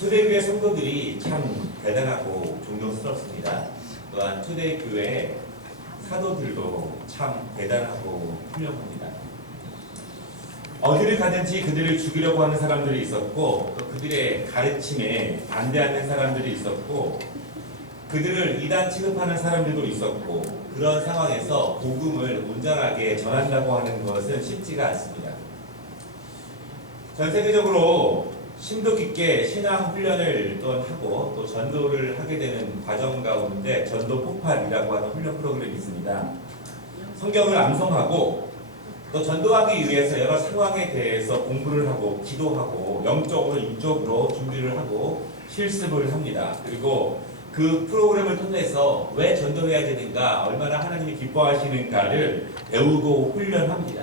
초대교회 성도들이 참 대단하고 존경스럽습니다. 또한 초대교회 사도들도 참 대단하고 훌륭합니다. 어디를 가든지 그들을 죽이려고 하는 사람들이 있었고, 또 그들의 가르침에 반대하는 사람들이 있었고, 그들을 이단 취급하는 사람들도 있었고, 그런 상황에서 복음을 온전하게 전한다고 하는 것은 쉽지가 않습니다. 전 세계적으로 심도 깊게 신앙 훈련을 또 하고 또 전도를 하게 되는 과정 가운데 전도 폭발이라고 하는 훈련 프로그램이 있습니다. 성경을 암송하고 또 전도하기 위해서 여러 상황에 대해서 공부를 하고 기도하고 영적으로 인적으로 준비를 하고 실습을 합니다. 그리고 그 프로그램을 통해서 왜 전도해야 되는가, 얼마나 하나님이 기뻐하시는가를 배우고 훈련합니다.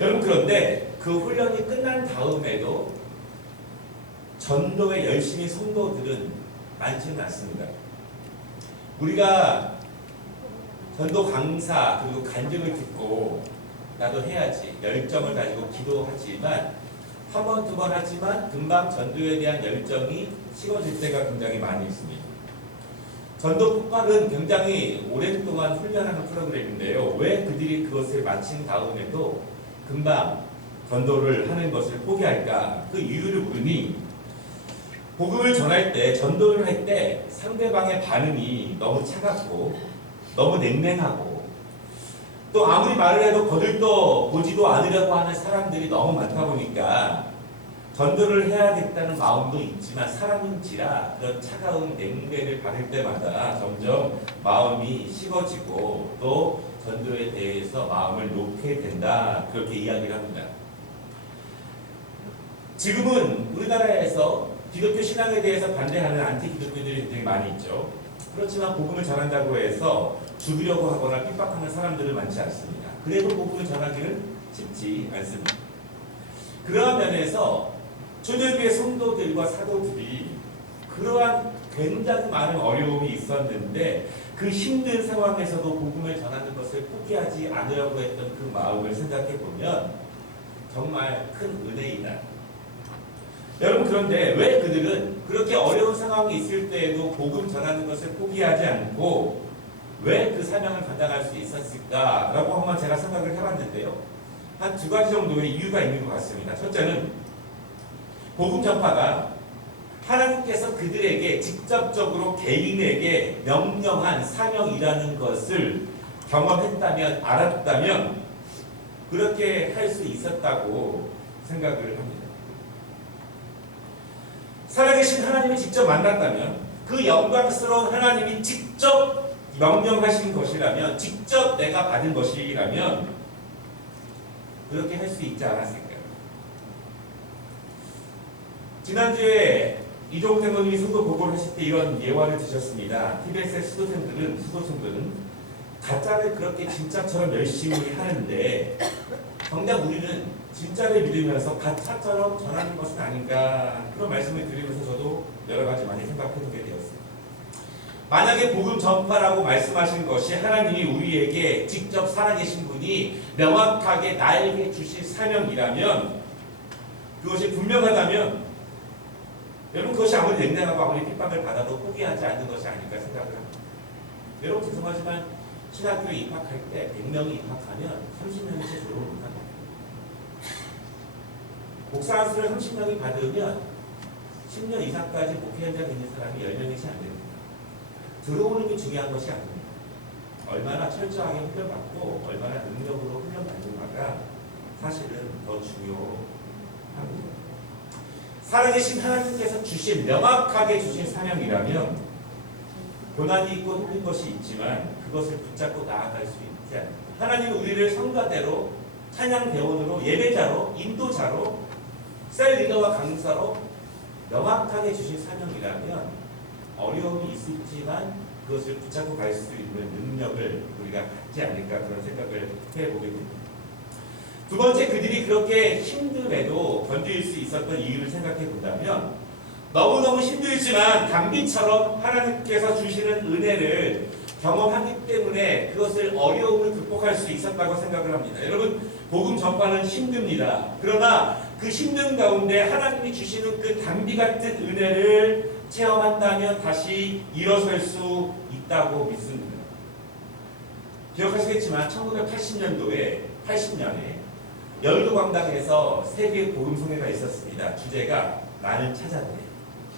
여러분, 그런데 그 훈련이 끝난 다음에도 전도에 열심히 성도들은 많지는 않습니다. 우리가 전도 강사 그리고 간증을 듣고 나도 해야지 열정을 가지고 기도하지만 한 번, 두 번 하지만 금방 전도에 대한 열정이 식어질 때가 굉장히 많이 있습니다. 전도 폭발은 굉장히 오랜 동안 훈련하는 프로그램인데요. 왜 그들이 그것을 마친 다음에도 금방 전도를 하는 것을 포기할까? 그 이유를 물으니 복음을 전할 때, 전도를 할 때 상대방의 반응이 너무 차갑고 너무 냉랭하고 또 아무리 말을 해도 거들떠 보지도 않으려고 하는 사람들이 너무 많다 보니까 전도를 해야겠다는 마음도 있지만 사람인지라 그런 차가운 냉랭을 받을 때마다 점점 마음이 식어지고 또 전도에 대해서 마음을 놓게 된다, 그렇게 이야기를 합니다. 지금은 우리나라에서 기독교 신앙에 대해서 반대하는 안티 기독교들이 굉장히 많이 있죠. 그렇지만 복음을 전한다고 해서 죽이려고 하거나 핍박하는 사람들은 많지 않습니다. 그래도 복음을 전하기는 쉽지 않습니다. 그러한 면에서 초대교회 성도들과 사도들이 그러한 굉장히 많은 어려움이 있었는데 그 힘든 상황에서도 복음을 전하는 것을 포기하지 않으려고 했던 그 마음을 생각해 보면 정말 큰 은혜이다. 여러분, 그런데 왜 그들은 그렇게 어려운 상황이 있을 때에도 복음 전하는 것을 포기하지 않고 왜 그 사명을 감당할 수 있었을까라고 한번 제가 생각을 해봤는데요. 한 두 가지 정도의 이유가 있는 것 같습니다. 첫째는 복음 전파가 하나님께서 그들에게 직접적으로 개인에게 명령한 사명이라는 것을 경험했다면, 알았다면 그렇게 할 수 있었다고 생각을 합니다. 살아계신 하나님이 직접 만났다면, 그 영광스러운 하나님이 직접 명령하신 것이라면, 직접 내가 받은 것이라면 그렇게 할 수 있지 않았을까요? 지난주에 이종욱 장로님이 선거 보고를 하실 때 이런 예화를 드셨습니다. TBS의 수도승들은 가짜를 그렇게 진짜처럼 열심히 하는데 정작 우리는 진짜를 믿으면서 가짜처럼 전하는 것은 아닌가, 그런 말씀을 드리면서 저도 여러 가지 많이 생각해보게 되었습니다. 만약에 복음 전파라고 말씀하신 것이 하나님이 우리에게 직접 살아계신 분이 명확하게 나에게 주신 사명이라면, 그것이 분명하다면 여러분, 그것이 아무리 냉랭하고 아무리 핍박을 받아도 포기하지 않는 것이 아닐까 생각을 합니다. 여러분, 죄송하지만 신학교에 입학할 때 100명이 입학하면 30명이 채 졸업을 못합니다. 목사 수를 30명이 받으면 10년 이상까지 목회 현장에 있는 사람이 10명이 채 안 됩니다. 들어오는 게 중요한 것이 아닙니다. 얼마나 철저하게 훈련받고 얼마나 능력으로 훈련받는가가 사실은 더 중요합니다. 살아계신 하나님께서 주신, 명확하게 주신 사명이라면 고난이 있고 힘든 것이 있지만 그것을 붙잡고 나아갈 수 있지 않습니다. 하나님은 우리를 성가대로, 찬양 대원으로, 예배자로, 인도자로, 셀 리더와 강사로 명확하게 주신 사명이라면 어려움이 있을지만 그것을 붙잡고 갈 수 있는 능력을 우리가 갖지 않을까, 그런 생각을 해보게 됩니다. 두 번째, 그들이 그렇게 힘듦에도 견딜 수 있었던 이유를 생각해 본다면 너무너무 힘들지만 담비처럼 하나님께서 주시는 은혜를 경험하기 때문에 그것을 어려움을 극복할 수 있었다고 생각을 합니다. 여러분, 복음 전파는 힘듭니다. 그러나 그 힘든 가운데 하나님이 주시는 그 단비 같은 은혜를 체험한다면 다시 일어설 수 있다고 믿습니다. 기억하시겠지만 1980년도에 80년에 여의도광장에서 세계 복음송회가 있었습니다. 주제가 나는 찾았네.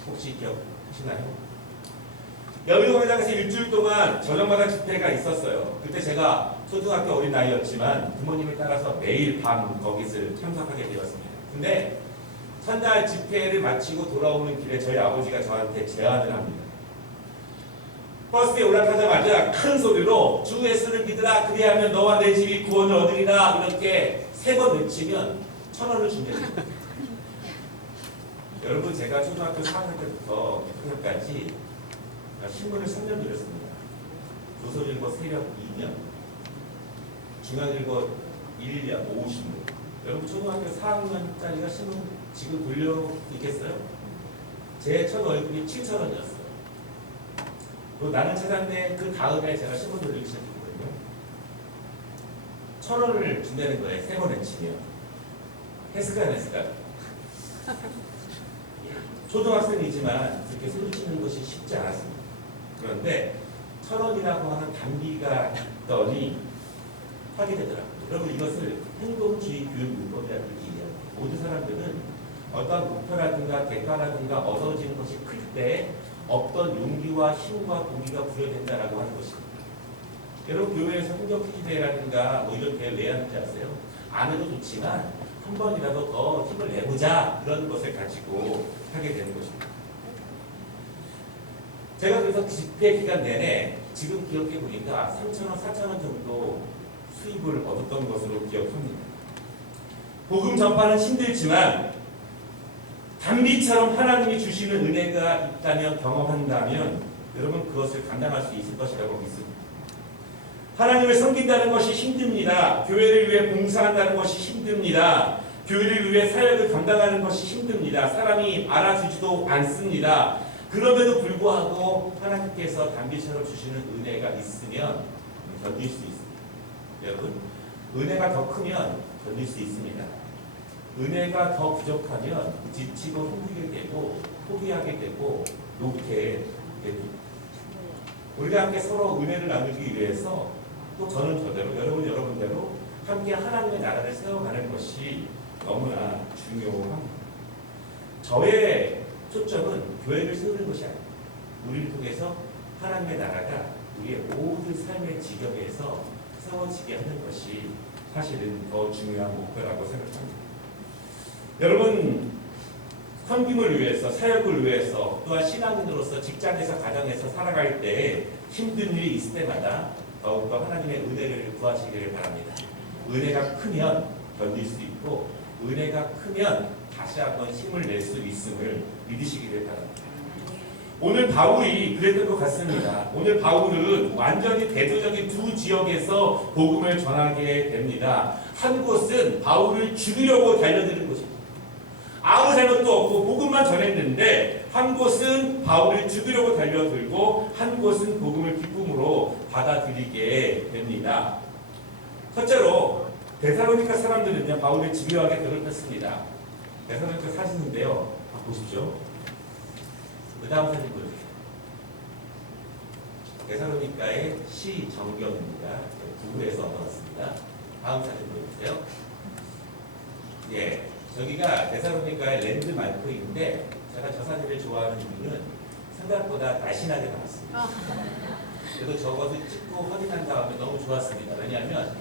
혹시 기억하시나요? 여의도광장에서 일주일 동안 저녁마다 집회가 있었어요. 그때 제가 초등학교 어린 나이였지만 부모님을 따라서 매일 밤 거기서 참석하게 되었습니다. 근데 첫날 집회를 마치고 돌아오는 길에 저희 아버지가 저한테 제안을 합니다. 버스에 올라타자마자 큰 소리로 주 예수를 믿으라 그리하면 너와 내 집이 구원을 얻으리라 이렇게 3번 외치면 1,000원을 준비해줍니다. 여러분 제가 초등학교 4학년 때부터 6학년까지 신문을 3년 들었습니다. 조선일보 새벽 2년, 중앙일보 1년, 오후 신문. 여러분 초등학교 4학년짜리가 신문 지금 돌려 있겠어요? 제 첫 월급이 7,000원이었어요. 나는 찾았네. 그 다음에 제가 신문 돌리기 시작했거든요. 1,000원을 준다는 거예요. 3번 외치면. 했을까요? 안 했을까요? 초등학생이지만 그렇게 소리치는 것이 쉽지 않았습니다. 그런데 1,000원이라고 하는 단비가 있더니 하게 되더라고요. 여러분 이것을 행동주의 교육문법이라고 얘기합니다. 모든 사람들은 어떤 목표라든가 대가라든가 얻어지는 것이 클 때 어떤 용기와 힘과 동기가 부여된다라고 하는 것입니다. 여러분 교회에서 행동 퀴즈대회라든가 뭐 이런 대회 왜 하는지 아세요? 안 해도 좋지만 한 번이라도 더 힘을 내보자 그런 것을 가지고 하게 되는 것입니다. 제가 그래서 집회 기간 내내 지금 기억해 보니까 3,000원, 4,000원 정도 수입을 얻었던 것으로 기억합니다. 복음 전파는 힘들지만 단비처럼 하나님이 주시는 은혜가 있다면 경험한다면 여러분 그것을 감당할 수 있을 것이라고 믿습니다. 하나님을 섬긴다는 것이 힘듭니다. 교회를 위해 봉사한다는 것이 힘듭니다. 교회를 위해 사역을 감당하는 것이 힘듭니다. 사람이 알아주지도 않습니다. 그럼에도 불구하고 하나님께서 단비처럼 주시는 은혜가 있으면 견딜 수 있습니다. 여러분 은혜가 더 크면 견딜 수 있습니다. 은혜가 더 부족하면 지치고 힘들게 되고 포기하게 되고 놓게 됩니다. 우리가 함께 서로 은혜를 나누기 위해서 또 저는 저대로 여러분대로 함께 하나님의 나라를 세워가는 것이 너무나 중요합니다. 저의 초점은 교회를 세우는 것이 아닙니다. 우리를 통해서 하나님의 나라가 우리의 모든 삶의 지경에서 세워지게 하는 것이 사실은 더 중요한 목표라고 생각합니다. 여러분 섬김을 위해서 사역을 위해서 또한 신앙인으로서 직장에서 가정에서 살아갈 때 힘든 일이 있을 때마다 더욱더 하나님의 은혜를 구하시기를 바랍니다. 은혜가 크면 견딜 수 있고 은혜가 크면 다시 한번 힘을 낼 수 있음을 믿으시기를 바랍니다. 오늘 바울이 그랬던 것 같습니다. 오늘 바울은 완전히 대조적인 두 지역에서 복음을 전하게 됩니다. 한 곳은 바울을 죽이려고 달려드는 것입니다. 아무 잘못도 없고 복음만 전했는데 한 곳은 바울을 죽이려고 달려들고 한 곳은 복음을 기쁨으로 받아들이게 됩니다. 첫째로 데살로니가 사람들은요 바울을 집요하게 괴롭혔습니다. 데살로니가 사진인데요. 보십시오. 그 다음 사진 보여주세요. 데살로니가의 시 정경입니다. 구글에서 얻어왔습니다. 다음 사진 보여주세요. 예, 저기가 데살로니가의 랜드마크인데 제가 저 사진을 좋아하는 이유는 생각보다 날씬하게 나왔습니다. 그래도 저것을 찍고 확인한 다음에 너무 좋았습니다. 왜냐하면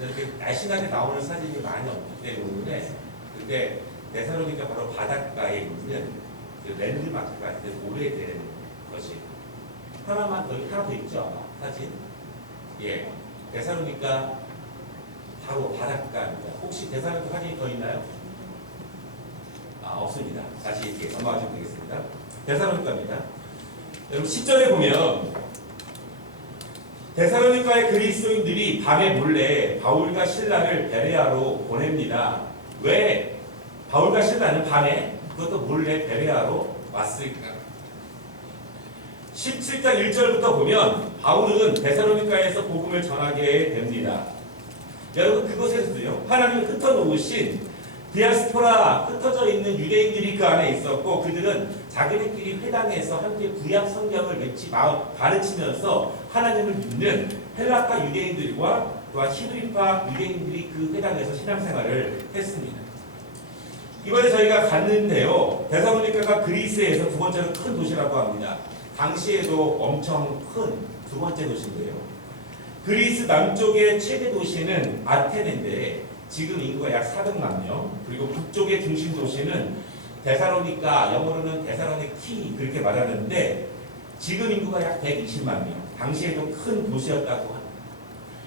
이렇게 날씬하게 나오는 사진이 많이 없기 때문에 근데 데살로니가 바로 바닷가에 있는 그 랜드마크가 오래된 것이 하나 더 있죠 사진. 예, 데살로니가 바로 바닷가입니다. 혹시 데살로니가 사진이 더 있나요? 없습니다. 다시 이렇게 넘어가시면 되겠습니다. 데살로니가입니다. 여러분 10절에 보면 데살로니가의 그리스도인들이 밤에 몰래 바울과 실라를 베레아로 보냅니다. 왜 바울과 실라는 밤에 그것도 몰래 베레아로 왔을까? 17장 1절부터 보면 바울은 데살로니가에서 복음을 전하게 됩니다. 여러분 그곳에서도요 하나님이 흩어놓으신 디아스포라 흩어져 있는 유대인들이 그 안에 있었고 그들은 자기들끼리 회당에서 함께 구약 성경을 가르치면서 하나님을 믿는 헬라파 유대인들과 또한 히브리파 유대인들이 그 회당에서 신앙생활을 했습니다. 이번에 저희가 갔는데요. 데살로니가가 그리스에서 두 번째로 큰 도시라고 합니다. 당시에도 엄청 큰 두 번째 도시인데요. 그리스 남쪽의 최대 도시는 아테네인데 지금 인구가 약 400만 명, 그리고 북쪽의 중심 도시는 데살로니가, 영어로는 데살로니키 그렇게 말하는데 지금 인구가 약 120만 명, 당시에도 큰 도시였다고 합니다.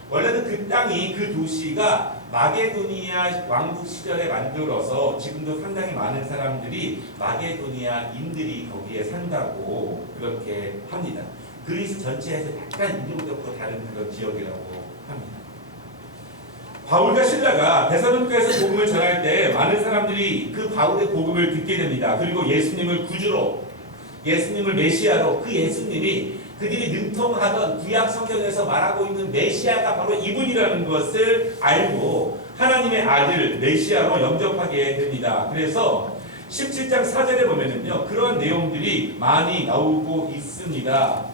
원래는 그 땅이, 그 도시가 마게도니아 왕국 시절에 만들어서 지금도 상당히 많은 사람들이 마게도니아인들이 거기에 산다고 그렇게 합니다. 그리스 전체에서 약간 인종적으로 다른 그런 지역이라고 합니다. 바울과 실라가 데살로니가에서 복음을 전할 때 많은 사람들이 그 바울의 복음을 듣게 됩니다. 그리고 예수님을 구주로, 예수님을 메시아로, 그 예수님이 그들이 능통하던 구약 성경에서 말하고 있는 메시아가 바로 이분이라는 것을 알고 하나님의 아들 메시아로 영접하게 됩니다. 그래서 17장 4절에 보면은요, 그런 내용들이 많이 나오고 있습니다.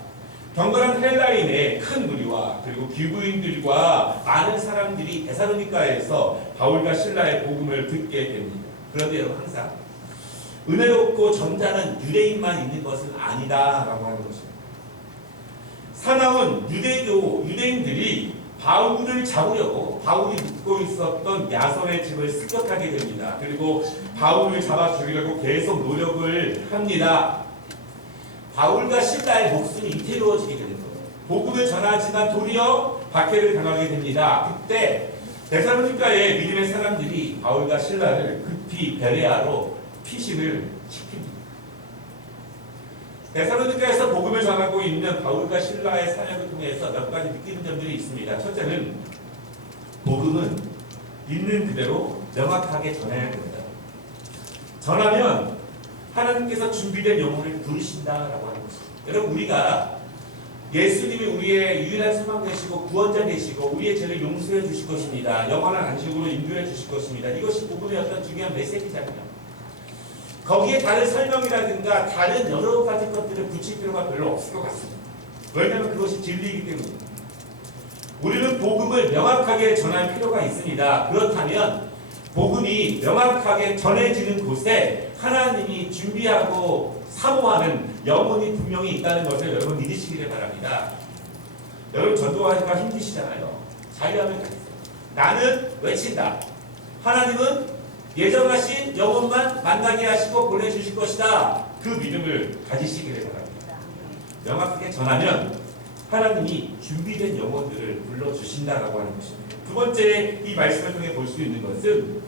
경건한 헬라인의 큰 무리와 그리고 기부인들과 많은 사람들이 데살로니가에서 바울과 실라의 복음을 듣게 됩니다. 그런데 여러분, 항상 은혜롭고 전자는 유대인만 있는 것은 아니다라고 하는 것입니다. 사나운 유대인들이 바울을 잡으려고 바울이 묵고 있었던 야손의 집을 습격하게 됩니다. 그리고 바울을 잡아 죽이려고 계속 노력을 합니다. 바울과 실라의 목숨이 위태로워지게 되는 거예요. 복음을 전하지만 도리어 박해를 당하게 됩니다. 그때 데살로니가의 믿음의 사람들이 바울과 실라를 급히 베레아로 피신을 시킵니다. 데살로니가에서 복음을 전하고 있는 바울과 실라의 사역을 통해서 몇 가지 느끼는 점들이 있습니다. 첫째는 복음은 있는 그대로 명확하게 전해야 됩니다. 전하면 하나님께서 준비된 영혼을 부르신다라고 하는 것입니다. 여러분, 우리가 예수님이 우리의 유일한 소망 되시고 구원자 되시고 우리의 죄를 용서해 주실 것입니다. 영원한 안식으로 인도해 주실 것입니다. 이것이 복음의 어떤 중요한 메시지잖아요. 거기에 다른 설명이라든가 다른 여러 가지 것들을 붙일 필요가 별로 없을 것 같습니다. 왜냐하면 그것이 진리이기 때문입니다. 우리는 복음을 명확하게 전할 필요가 있습니다. 그렇다면 복음이 명확하게 전해지는 곳에 하나님이 준비하고 사모하는 영혼이 분명히 있다는 것을 여러분 믿으시기를 바랍니다. 여러분, 전도하기가 힘드시잖아요. 자유함을 가지세요. 나는 외친다. 하나님은 예정하신 영혼만 만나게 하시고 보내주실 것이다. 그 믿음을 가지시기를 바랍니다. 명확하게 전하면 하나님이 준비된 영혼들을 불러주신다라고 하는 것입니다. 두 번째, 이 말씀을 통해 볼 수 있는 것은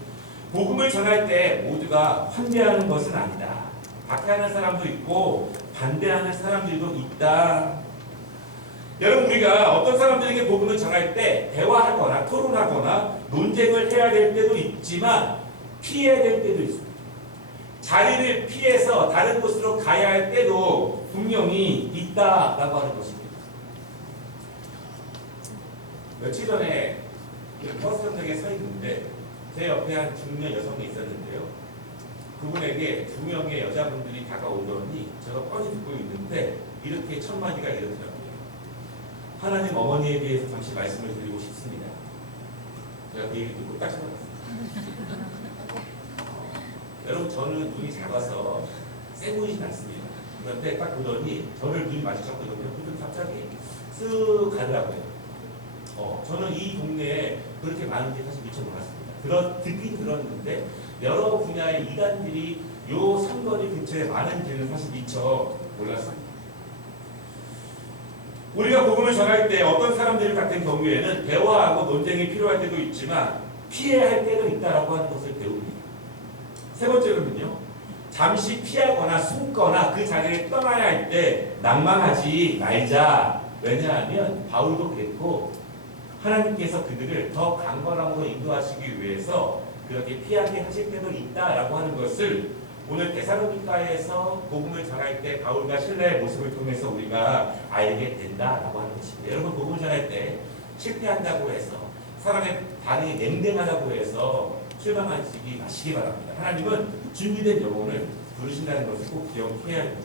복음을 전할 때 모두가 환대하는 것은 아니다. 박해하는 사람도 있고 반대하는 사람들도 있다. 여러분, 우리가 어떤 사람들에게 복음을 전할 때 대화하거나 토론하거나 논쟁을 해야 될 때도 있지만 피해야 될 때도 있습니다. 자리를 피해서 다른 곳으로 가야 할 때도 분명히 있다라고 하는 것입니다. 며칠 전에 버스 정류장에 서 있는데 제 옆에 한 중년 여성이 있었는데요. 그분에게 두 명의 여자분들이 다가오더니 제가 뻔히 듣고 있는데 이렇게 첫 마디가 이렇더라고요. 하나님 어머니에 대해서 잠시 말씀을 드리고 싶습니다. 제가 그 얘기 듣고 딱 쳐다봤어요. 여러분, 저는 눈이 작아서 세 보이진 않습니다. 그런데 딱 보더니 저를 눈이 마주쳤거든요. 그분 갑자기 쓱 가더라고요. 저는 이 동네에 그렇게 많은지 사실 미처 몰랐습니다. 듣긴 들었는데 여러 분야의 이단들이 요 삼거리 근처에 많은지는 사실 미처 몰랐습니다. 우리가 복음을 전할 때 어떤 사람들 같은 경우에는 대화하고 논쟁이 필요할 때도 있지만 피해야 할 때도 있다라고 하는 것을 배웁니다. 세 번째로는요, 잠시 피하거나 숨거나 그 자리를 떠나야 할 때 낭망하지 말자. 왜냐하면 바울도 그랬고 하나님께서 그들을 더 강건함으로 인도하시기 위해서 그렇게 피하게 하실 때도 있다라고 하는 것을 오늘 데살로니가에서 복음을 전할 때 바울과 실라의 모습을 통해서 우리가 알게 된다라고 하는 것입니다. 여러분, 복음을 전할 때 실패한다고 해서 사람의 반응이 냉랭하다고 해서 실망하시기 마시기 바랍니다. 하나님은 준비된 영혼을 부르신다는 것을 꼭 기억해야 합니다.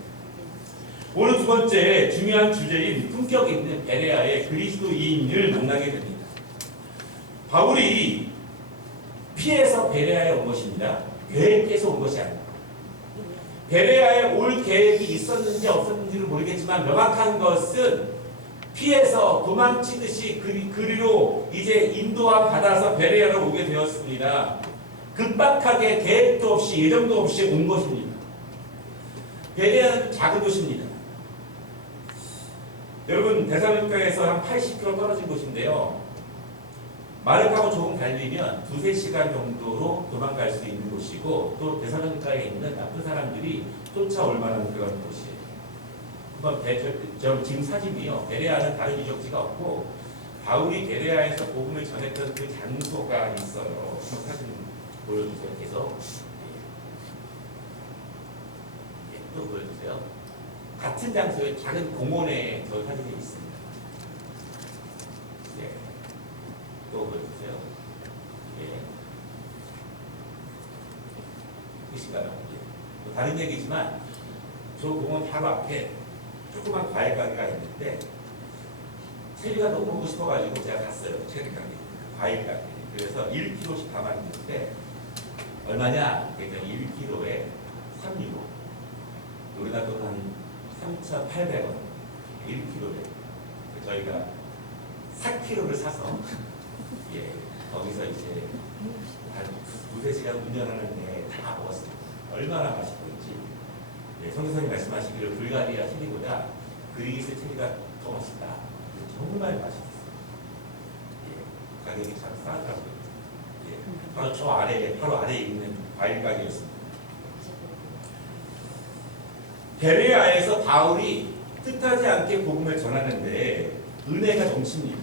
오늘 두 번째 중요한 주제인 품격 있는 베레아의 그리스도인을 만나게 됩니다. 바울이 피해서 베레아에 온 것입니다. 계획해서 온 것이 아닙니다. 베레아에 올 계획이 있었는지 없었는지를 모르겠지만 명확한 것은 피해서 도망치듯이 그리로 이제 인도함 받아서 베레아로 오게 되었습니다. 급박하게 계획도 없이 예정도 없이 온 것입니다. 베레아는 작은 도시입니다. 여러분 데살로니가에서 한 80km 떨어진 곳인데요. 말을 타고 조금 달리면 2-3시간 정도로 도망갈 수 있는 곳이고 또 데살로니가에 있는 나쁜 사람들이 쫓아올 만한 그런 곳이에요. 저 지금 사진이요. 베레아는 다른 유적지가 없고 바울이 베레아에서 복음을 전했던 그 장소가 있어요. 사진 보여주세요. 계속. 또 보여주세요. 같은 장소에 작은 공원에 저 사진이 있습니다. 예. 또 보여주세요. 예. 보시가요? 예. 다른 얘기지만 저 공원 바로 앞에 조그만 과일 가게가 있는데 체리가 너무 먹고 싶어가지고 제가 갔어요. 체리 가게, 과일 가게. 그래서 1kg씩 담았는데 얼마냐? 그러니까 1kg에 3유로. 우리나라 돈 한 3,800원. 1kg에. 저희가 4kg를 사서 예, 거기서 이제 한 2-3시간 운전하는데 다 먹었습니다. 얼마나 맛있던지. 예, 성교사님 말씀하시기를 불가리아 체리보다 그리스 체리가 더 맛있다. 정말 맛있었어요. 예, 가격이 참 싸더라고요. 예, 바로 저 아래에, 바로 아래에 있는 과일 가게였습니다. 베레아에서 바울이 뜻하지 않게 복음을 전하는데 은혜가 넘칩니다.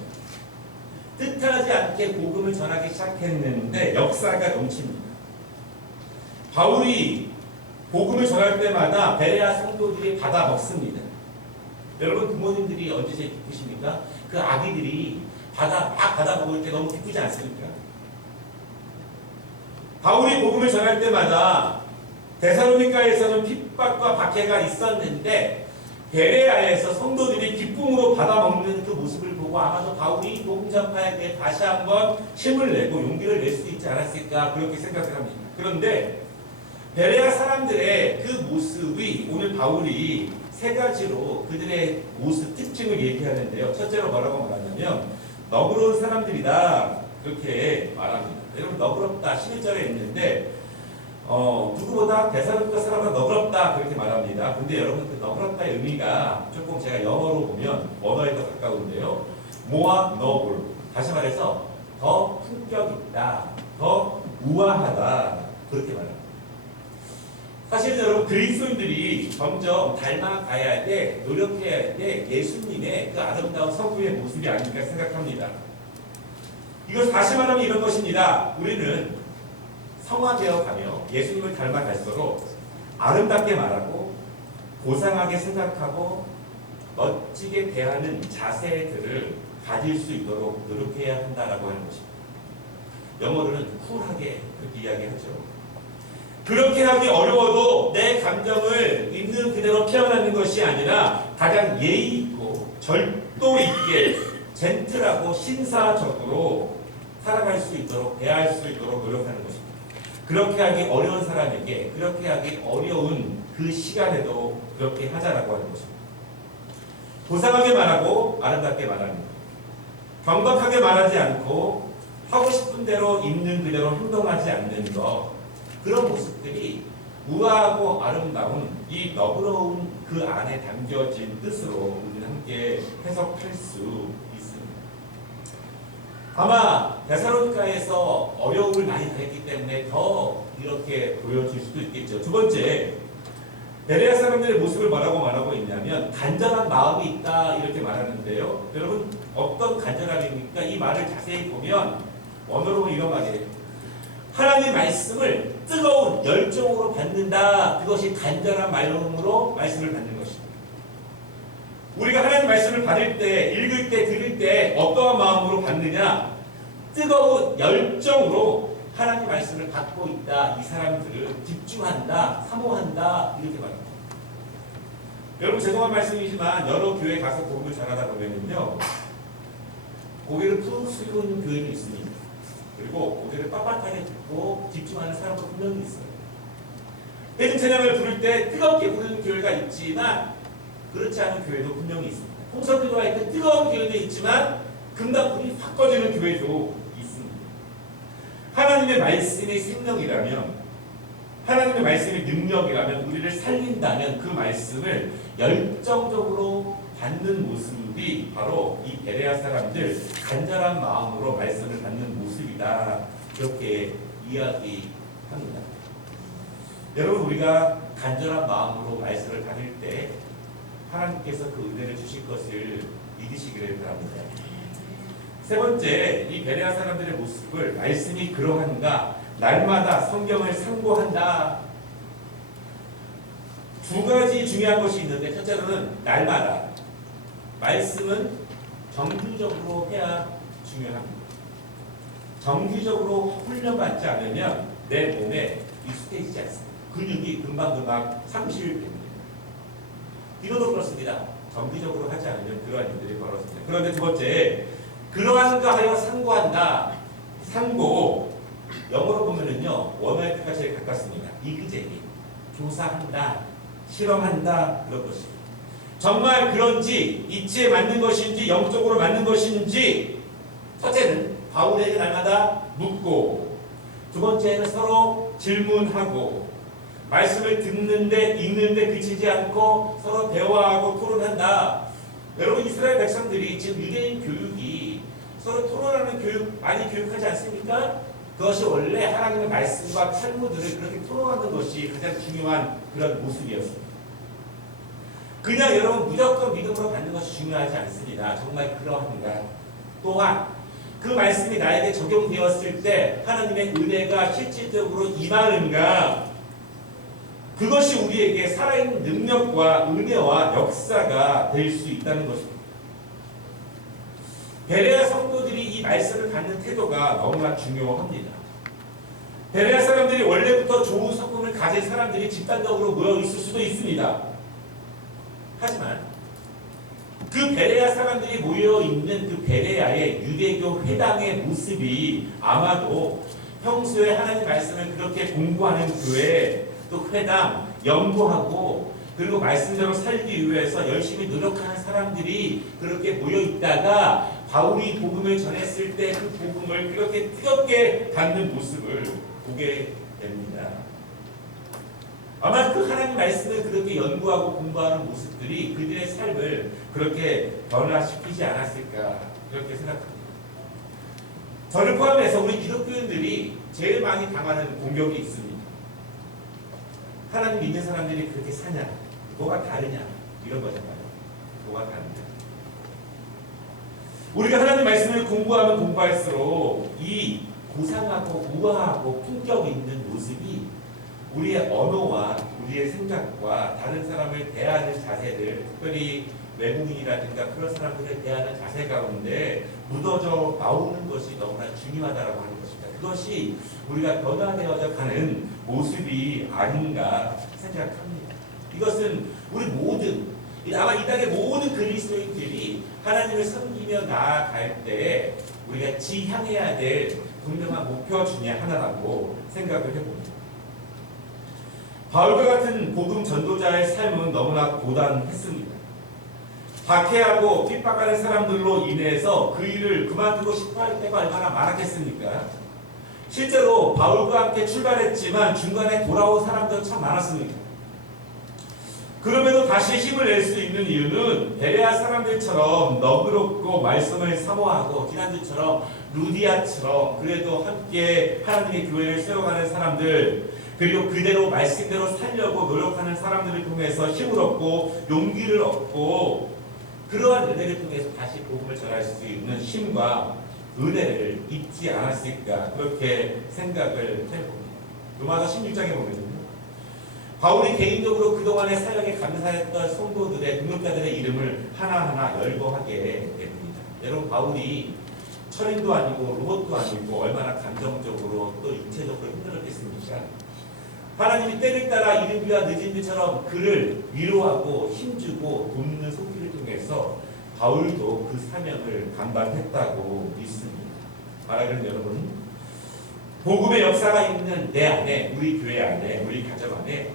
뜻하지 않게 복음을 전하기 시작했는데 역사가 넘칩니다. 바울이 복음을 전할 때마다 베레아 성도들이 받아 먹습니다. 여러분 부모님들이 언제 제일 기쁘십니까? 그 아기들이 막 받아 먹을 때 너무 기쁘지 않습니까? 바울이 복음을 전할 때마다 데살로니가에서는 핍박과 박해가 있었는데 베레아에서 성도들이 기쁨으로 받아먹는 그 모습을 보고 아마도 바울이 복음 전파에 대해 다시 한번 힘을 내고 용기를 낼 수 있지 않았을까 그렇게 생각을 합니다. 그런데 베레아 사람들의 그 모습이 오늘 바울이 3가지로 그들의 모습 특징을 얘기하는데요. 첫째로 뭐라고 말하냐면 너그러운 사람들이다 그렇게 말합니다. 여러분 너그럽다 11절에 있는데 누구보다 데살로니가 사람은 너그럽다 그렇게 말합니다. 근데 여러분 그 너그럽다의 의미가 조금 제가 영어로 보면 원어에 더 가까운데요. more noble. 다시 말해서 더 품격 있다, 더 우아하다 그렇게 말합니다. 사실은 여러분 그리스도인들이 점점 닮아가야 돼, 노력해야 돼 예수님의 그 아름다운 성부의 모습이 아닐까 생각합니다. 이것을 다시 말하면 이런 것입니다. 우리는 성화되어 가며 예수님을 닮아갈수록 아름답게 말하고 고상하게 생각하고 멋지게 대하는 자세들을 가질 수 있도록 노력해야 한다라고 하는 것입니다. 영어로는 쿨하게 그렇게 이야기하죠. 그렇게 하기 어려워도 내 감정을 있는 그대로 표현하는 것이 아니라 가장 예의 있고 절도 있게 젠틀하고 신사적으로 살아갈 수 있도록 대할 수 있도록 노력하는 것입니다. 그렇게 하기 어려운 사람에게 그렇게 하기 어려운 그 시간에도 그렇게 하자라고 하는 것입니다. 고상하게 말하고 아름답게 말하는 것, 경박하게 말하지 않고 하고 싶은 대로 있는 그대로 행동하지 않는 것, 그런 모습들이 우아하고 아름다운 이 너그러운 그 안에 담겨진 뜻으로 우리는 함께 해석할 수 있습니다. 아마 데살로니가에서 어려움을 많이 당했기 때문에 더 이렇게 보여질 수도 있겠죠. 두 번째, 베레아 사람들의 모습을 뭐라고 말하고 있냐면 간절한 마음이 있다 이렇게 말하는데요. 여러분 어떤 간절함입니까? 이 말을 자세히 보면 원어로 이런 말이에요. 하나님의 말씀을 뜨거운 열정으로 받는다. 그것이 간절한 마음으로 말씀을 받는 것입니다. 우리가 하나님 말씀을 받을 때, 읽을 때, 들을 때 어떠한 마음으로 받느냐? 뜨거운 열정으로 하나님 말씀을 받고 있다. 이 사람들은 집중한다, 사모한다 이렇게 말합니다. 여러분 죄송한 말씀이지만 여러 교회 가서 복음을 전하다 보면은요 고개를 푹 숙이고 있는 교인이 있습니다. 그리고 고개를 빳빳하게 듣고 집중하는 사람도 분명히 있어요. 대중 찬양을 부를 때 뜨겁게 부르는 교회가 있지만 그렇지 않은 교회도 분명히 있습니다. 홍성 기도할 때 뜨거운 교회도 있지만 금방 불이 확 꺼지는 교회도 있습니다. 하나님의 말씀이 생명이라면, 하나님의 말씀이 능력이라면, 우리를 살린다면 그 말씀을 열정적으로 받는 모습이 바로 이 베레아 사람들 간절한 마음으로 말씀을 받는 모습이다. 이렇게 이야기합니다. 여러분 우리가 간절한 마음으로 말씀을 받을 때 하나님께서 그 은혜를 주실 것을 믿으시기를 바랍니다. 세 번째, 이 베레아 사람들의 모습을 말씀이 그러한가, 날마다 성경을 상고한다. 두 가지 중요한 것이 있는데 첫째로는 날마다 말씀은 정규적으로 해야 중요합니다. 정규적으로 훈련받지 않으면 내 몸에 익숙해지지 않습니다. 근육이 금방금방 상실됩니다. 기도도 그렇습니다. 정기적으로 하지 않으면 그러한 일들이 벌어집니다. 그런데 두 번째, 그러한가 하여 상고한다. 상고, 영어로 보면은요 원어의 뜻과 제일 가깝습니다. 이그제기, 조사한다, 실험한다, 그런 것입니다. 정말 그런지, 이치에 맞는 것인지, 영적으로 맞는 것인지, 첫째는 바울에게 날마다 묻고, 두 번째는 서로 질문하고, 말씀을 듣는데 읽는데 그치지 않고 서로 대화하고 토론한다. 여러분 이스라엘 백성들이 지금 유대인 교육이 서로 토론하는 교육 많이 교육하지 않습니까? 그것이 원래 하나님의 말씀과 탈무드를 그렇게 토론하는 것이 가장 중요한 그런 모습이었습니다. 그냥 여러분 무조건 믿음으로 받는 것이 중요하지 않습니다. 정말 그러한가. 또한 그 말씀이 나에게 적용되었을 때 하나님의 은혜가 실질적으로 임하는가, 그것이 우리에게 살아있는 능력과 은혜와 역사가 될 수 있다는 것입니다. 베레아 성도들이 이 말씀을 갖는 태도가 너무나 중요합니다. 베레아 사람들이 원래부터 좋은 성품을 가진 사람들이 집단적으로 모여 있을 수도 있습니다. 하지만 그 베레아 사람들이 모여 있는 그 베레아의 유대교 회당의 모습이 아마도 평소에 하나님 말씀을 그렇게 공부하는 교회, 또 회당, 연구하고 그리고 말씀대로 살기 위해서 열심히 노력하는 사람들이 그렇게 모여 있다가 바울이 복음을 전했을 때 그 복음을 그렇게 뜨겁게 받는 모습을 보게 됩니다. 아마 그 하나님 말씀을 그렇게 연구하고 공부하는 모습들이 그들의 삶을 그렇게 변화시키지 않았을까 그렇게 생각합니다. 저를 포함해서 우리 기독교인들이 제일 많이 당하는 공격이 있습니다. 하나님 믿는 사람들이 그렇게 사냐? 뭐가 다르냐? 이런 거잖아요. 뭐가 다르냐? 우리가 하나님 말씀을 공부하면 공부할수록 이 고상하고 우아하고 품격 있는 모습이 우리의 언어와 우리의 생각과 다른 사람을 대하는 자세를, 특별히 외국인이라든가 그런 사람들을 대하는 자세 가운데 묻어져 나오는 것이 너무나 중요하다고 하는 것입니다. 그것이 우리가 변화되어져 가는 모습이 아닌가 생각합니다. 이것은 우리 모든, 아마 이 땅의 모든 그리스도인들이 하나님을 섬기며 나아갈 때 우리가 지향해야 될 분명한 목표 중에 하나라고 생각을 해봅니다. 바울과 같은 복음 전도자의 삶은 너무나 고단했습니다. 박해하고 핍박하는 사람들로 인해서 그 일을 그만두고 싶어할 때가 얼마나 많았겠습니까? 실제로 바울과 함께 출발했지만 중간에 돌아온 사람도 참 많았습니다. 그럼에도 다시 힘을 낼 수 있는 이유는 베레아 사람들처럼 너그럽고 말씀을 사모하고 지난주처럼 루디아처럼 그래도 함께 하나님의 교회를 세워가는 사람들, 그리고 그대로 말씀대로 살려고 노력하는 사람들을 통해서 힘을 얻고 용기를 얻고 그러한 은혜를 통해서 다시 복음을 전할 수 있는 힘과 은혜를 잊지 않았을까 그렇게 생각을 해봅니다. 로마서 16장에 보면요, 바울이 개인적으로 그동안의 사역에 감사했던 성도들의 등록자들의 이름을 하나하나 열거하게 됩니다. 여러분 바울이 철인도 아니고 로봇도 아니고 얼마나 감정적으로 또 육체적으로 힘들었겠습니까? 하나님이 때를 따라 이른비와 늦은비처럼 그를 위로하고 힘주고 돕는 소기를 통해서 바울도 그 사명을 감당했다고 믿습니다. 말하자면 여러분, 복음의 역사가 있는 내 안에, 우리 교회 안에, 우리 가정 안에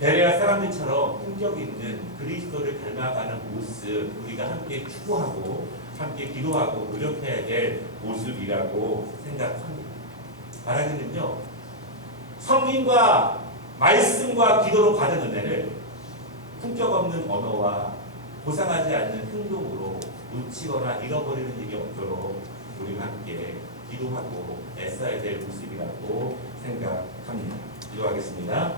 베레아 사람들처럼 품격 있는 그리스도를 닮아가는 모습 우리가 함께 추구하고 함께 기도하고 노력해야 될 모습이라고 생각합니다. 말하자면요, 성경과 말씀과 기도로 받은 은혜를 품격 없는 언어와 보상하지 않는 행동으로 놓치거나 잃어버리는 일이 없도록 우리 함께 기도하고 애써야 될 모습이라고 생각합니다. 기도하겠습니다.